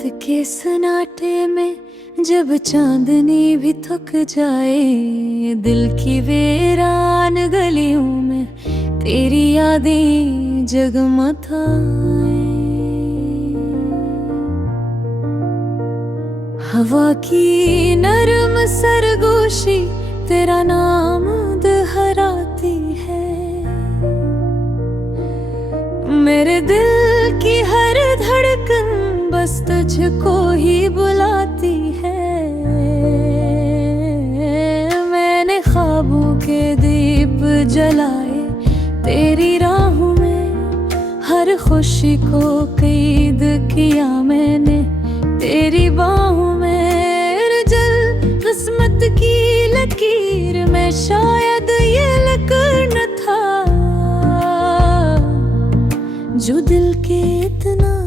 रात के सन्नाटे में जब चांदनी भी थक जाए, दिल की वीरान गलियों में तेरी यादें जगमगाए। हवा की नरम सरगोशी तेरा नाम दोहराती है, मेरे दिल की हर धड़कन बस तुझको ही बुलाती है। मैंने ख्वाबों के दीप जलाए तेरी राहों में, हर खुशी को कैद किया मैंने तेरी बाहों में। जल किस्मत की लकीर में शायद ये लिखा न था, जो दिल के इतना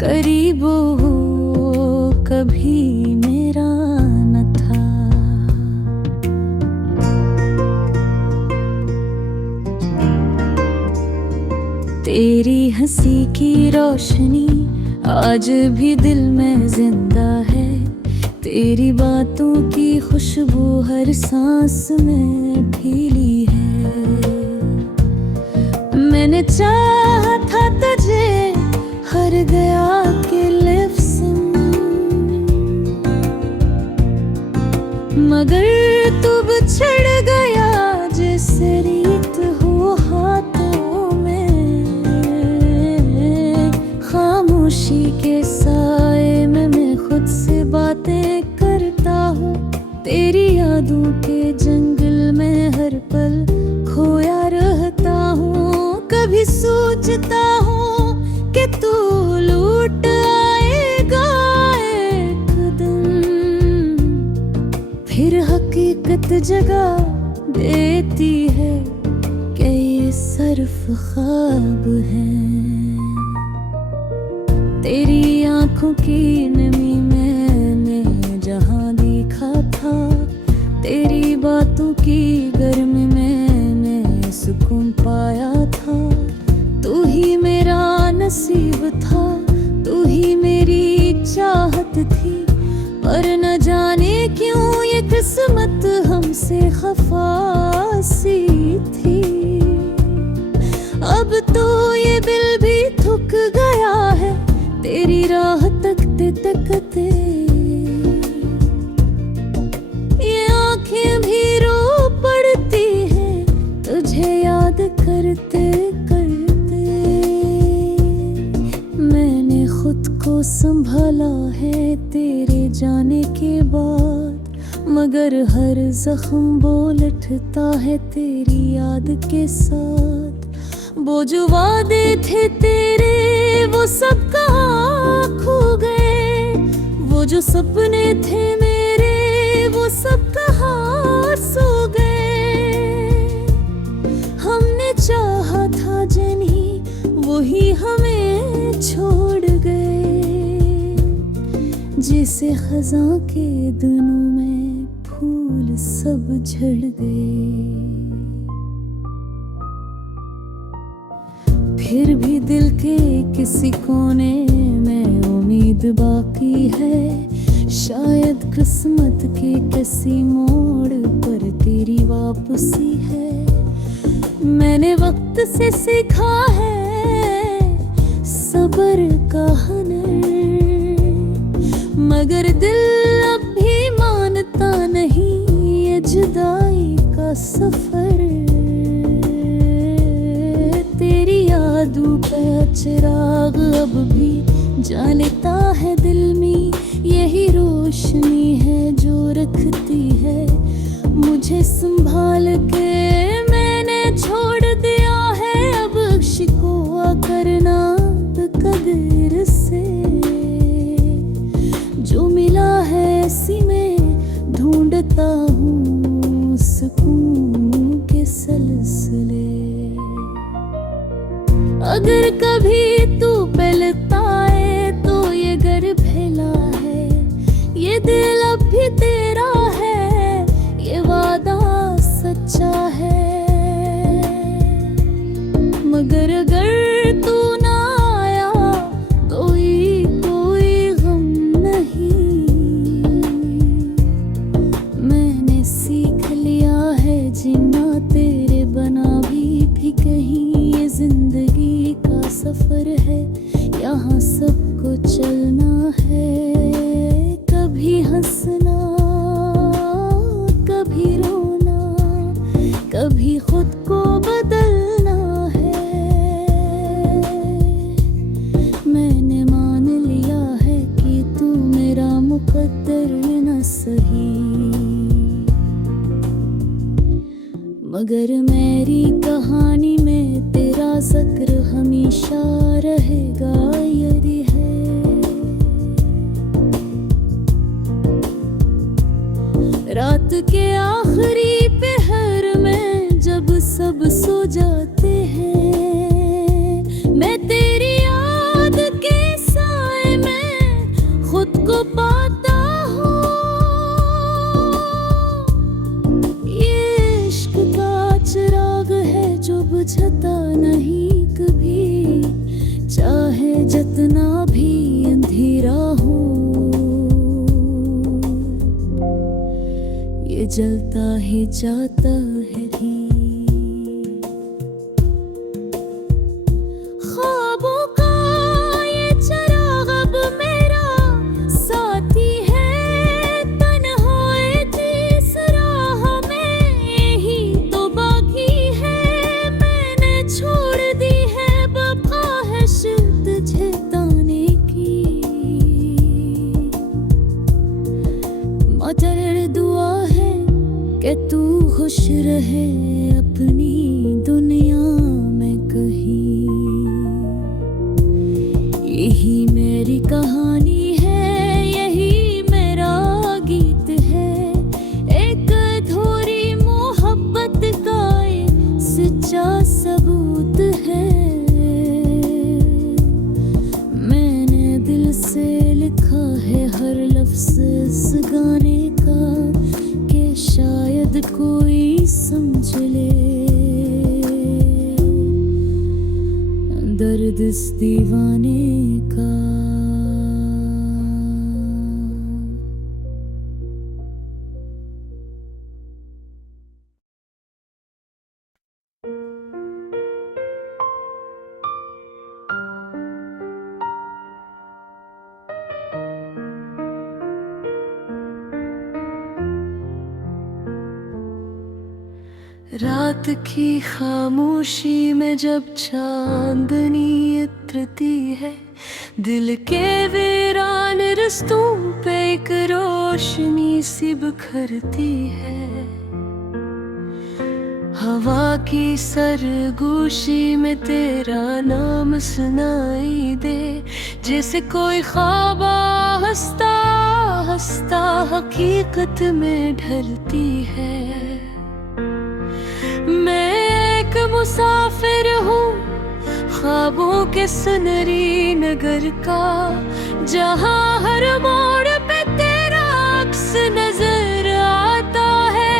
करीब हो कभी मेरा न था। तेरी हंसी की रोशनी आज भी दिल में जिंदा है, तेरी बातों की खुशबू हर सांस में भीली है। मैंने चाहा था तुझे हर गया के लिप्स, मगर तू बिछड़ गया जैसे रीत हो हाथों में। खामोशी के साए में मैं खुद से बातें करता हूँ, तेरी यादों के जंगल में हर पल खोया रहता हूँ। कभी सोचता हूँ कि तू लौट आएगा एक दिन, फिर हकीकत जगा देती है कि ये सिर्फ ख्वाब है। तेरी आंखों की नमी मैंने जहां देखा था, तेरी बातों की गर्मी मैंने सुकून पाया था। तू ही मेरा नसीब था, तू ही मेरी चाहत थी, पर न जाने क्यों ये किस्मत हमसे खफा सी थी। अब तो ये दिल भी थक गया है तेरी राह तकते तकते, ये आंखें भी रो पड़ती है तुझे याद करते करते। मैंने खुद को संभाला है तेरे जाने के बाद, मगर हर जख्म बोल उठता है तेरी याद के साथ। वो जो वादे थे तेरे वो सब कहाँ खो गए, वो जो सपने थे मेरे वो सब कहाँ सो गए। हमने चाहा था जनी वही हमें छोड़ गए, जैसे खज़ां के दिनों में फूल सब झड़ गए। फिर भी दिल के किसी कोने में उम्मीद बाकी है, शायद किस्मत के किसी मोड़ पर तेरी वापसी है। मैंने वक्त से सीखा है सब्र का हुनर, मगर दिल अब भी मानता नहीं ये जुदाई का सफर। तेरी यादों का चिराग अब भी जलता है दिल में, यही रोशनी है जो रखती है मुझे संभाल के। मैंने छोड़ दिया है अब शिकवा करना कदर से, जो मिला है इसी में ढूंढता हूँ सुकून के सिलसिले। अगर कभी तू पलटाए तो ये घर फैला है, ये दिल अब भी तेरा है, ये वादा सच्चा है। मगर अगर तू ना आया तो ही कोई गम सफर है, यहाँ सबको चलना है। कभी हंसना, कभी रोना, कभी खुद को बदलना है। मैंने मान लिया है कि तू मेरा मुकद्दर न सही, मगर मेरी कहानी में तेरा जिक्र हमेशा रहेगा यदि है। रात के आखिरी पहर में जब सब सो जाते हैं, मैं तेरी याद के साए में खुद को पाता हूँ। ये इश्क का चिराग है जो बुझता नहीं कभी, चाहे जितना भी अंधेरा हो, ये जलता ही जाता है भी। ख्वाबों का ये चिराग अब मेरा साथी है, तन्हाई थी राह में यही तो बाकी है। मैंने छोड़ दी है ख्वाहिश तुझे ताने की, मगर दुआ है कि तू खुश रहे अपनी दुनिया में कहीं। यही मेरी कहानी है, यही मेरा गीत है, एक अधूरी मोहब्बत का एक सच्चा सबूत है। मैंने दिल से लिखा है हर लफ्ज़ इस गाने का, कि शायद कोई समझ ले दर्द इस दीवाने का। रात की खामोशी में जब चांदनी उतरती है, दिल के वीरान रिश्तों पे एक रोशनी सी बिखरती है। हवा की सरगोशी में तेरा नाम सुनाई दे, जैसे कोई ख्वाब हंसता हंसता हकीकत में ढलती है। मैं एक मुसाफिर हूँ ख्वाबों के सुनहरी नगर का, जहाँ हर मोड़ पे तेरा अक्स नजर आता है।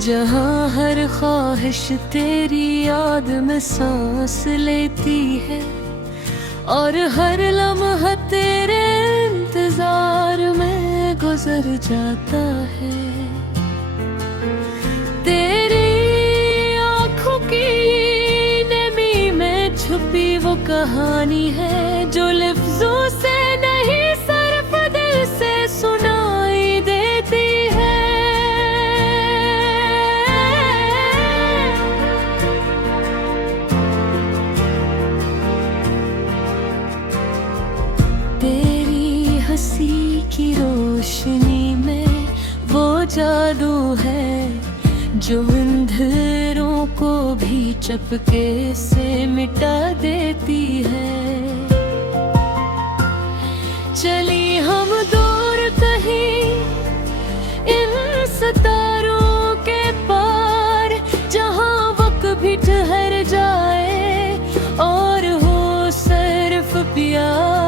जहाँ हर ख्वाहिश तेरी याद में सांस लेती है, और हर लम्हा तेरे इंतजार में गुजर जाता है। तेरी आँखों की नमी में छुपी वो कहानी है, जो लफ्जों से नहीं सिर्फ दिल से सुनाई देती है। तेरी हंसी की रोशनी में वो जादू है, जो अंधेरों को भी चपके से मिटा देती है। चली हम दूर कहीं इन सितारों के पार, जहाँ वक्त भी ठहर जाए और हो सिर्फ प्यार।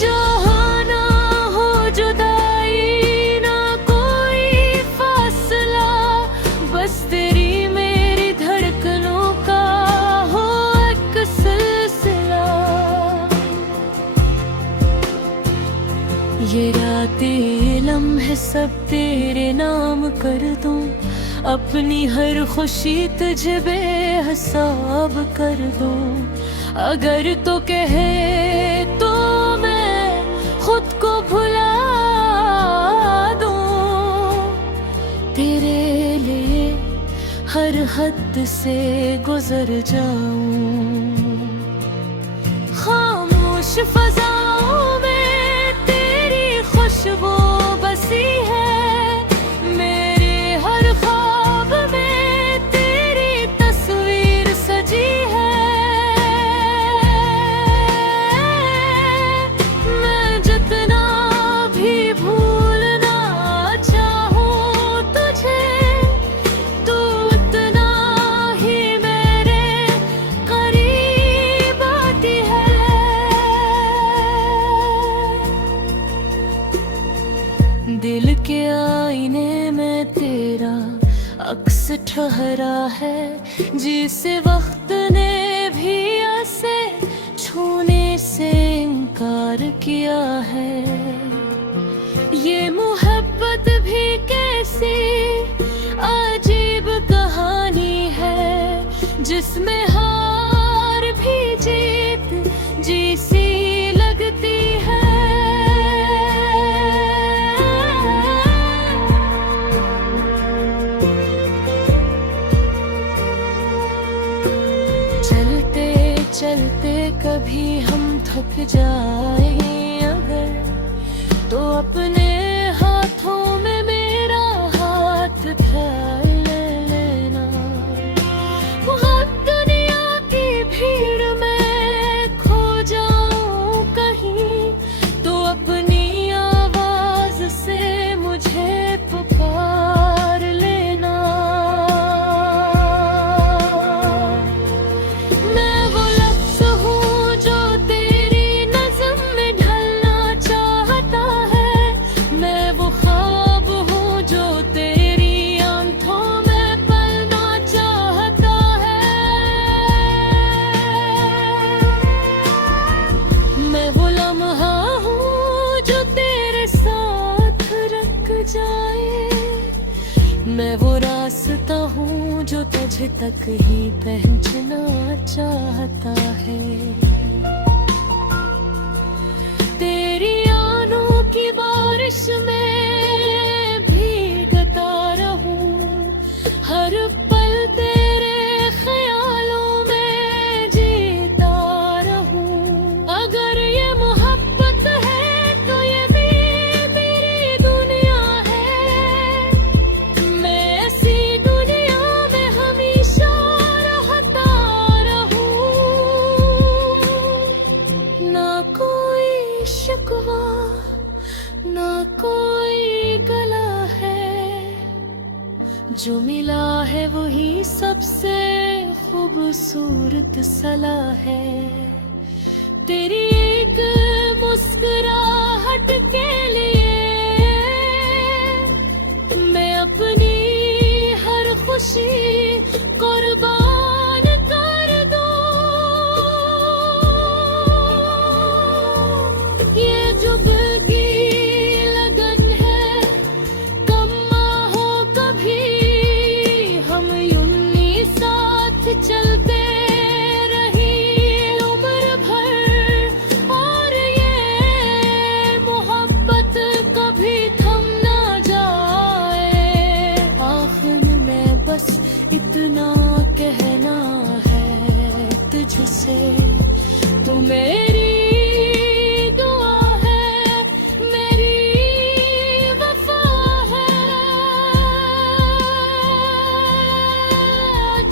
जहाँ ना हो जुदाई ना कोई फासला, बस तेरी मेरी धड़कनों का ये रातें लम्हे सब तेरे नाम कर दूं, अपनी हर खुशी तुझे बेहिसाब कर दूं। अगर तो कहे तो मैं खुद को भुला दूं, तेरे लिए हर हद से गुजर जाऊं। खामोश फजाओं में तेरी खुशबू बसी है, मेरे हर ख्वाब में तेरी तस्वीर सजी है। मैं जितना भी भूलना चाहूं तुझे, तू उतना ही मेरे करीब आती है। दिल के आईने में तेरा अक्स ठहरा है, जिसे वक्त ने भी ऐसे छूने से इनकार किया है। ये मोहब्बत भी कैसी अजीब कहानी है, जिसमें हार भी जीत जैसी लगती है। चलते चलते कभी हम थक जाए अगर, तो अपने हाथों में मेरा हाथ फैल लेना। वहाँ दुनिया की भीड़ में खो जाऊं कहीं, तो अपनी आवाज से मुझे पुकार लेना। मैं वो लफ्ज़ हूँ जो तेरी नज़्म में ढलना चाहता है, मैं वो ख्वाब हूँ जो तेरी आंखों में पलना चाहता है। मैं वो लम्हा हूँ जो तेरे साथ रुक जाए, मैं वो रास्ता हूँ जो तुझे तक ही पहुँचना चाहता है। तेरी आनों की बारिश में भीगता रहूं, हर पल तेरे ख्यालों में जीता रहूं। अगर ये मोहब्बत है तो ये भी मेरी दुनिया है, मैं ऐसी दुनिया में हमेशा रहता रहूं। ना कोई शिकवा ना कोई गला है, जो मिला है वही सबसे खूबसूरत सला है। तेरी एक मुस्कुराहट के लिए मैं अपनी हर खुशी कुर्बान कर दूं। ये जो दिल की लगन है, कम्मा हो कभी हम यूं साथ चलते रही उम्र भर, और ये मोहब्बत कभी थम ना जाए। आखिर में बस इतना कहना है तुझसे, तू मेरी दुआ है, मेरी वफा है।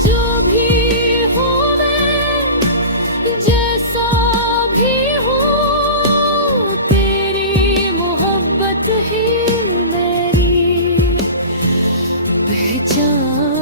जो भी हूँ मैं, जैसा भी हूँ, तेरी मोहब्बत ही मेरी पहचान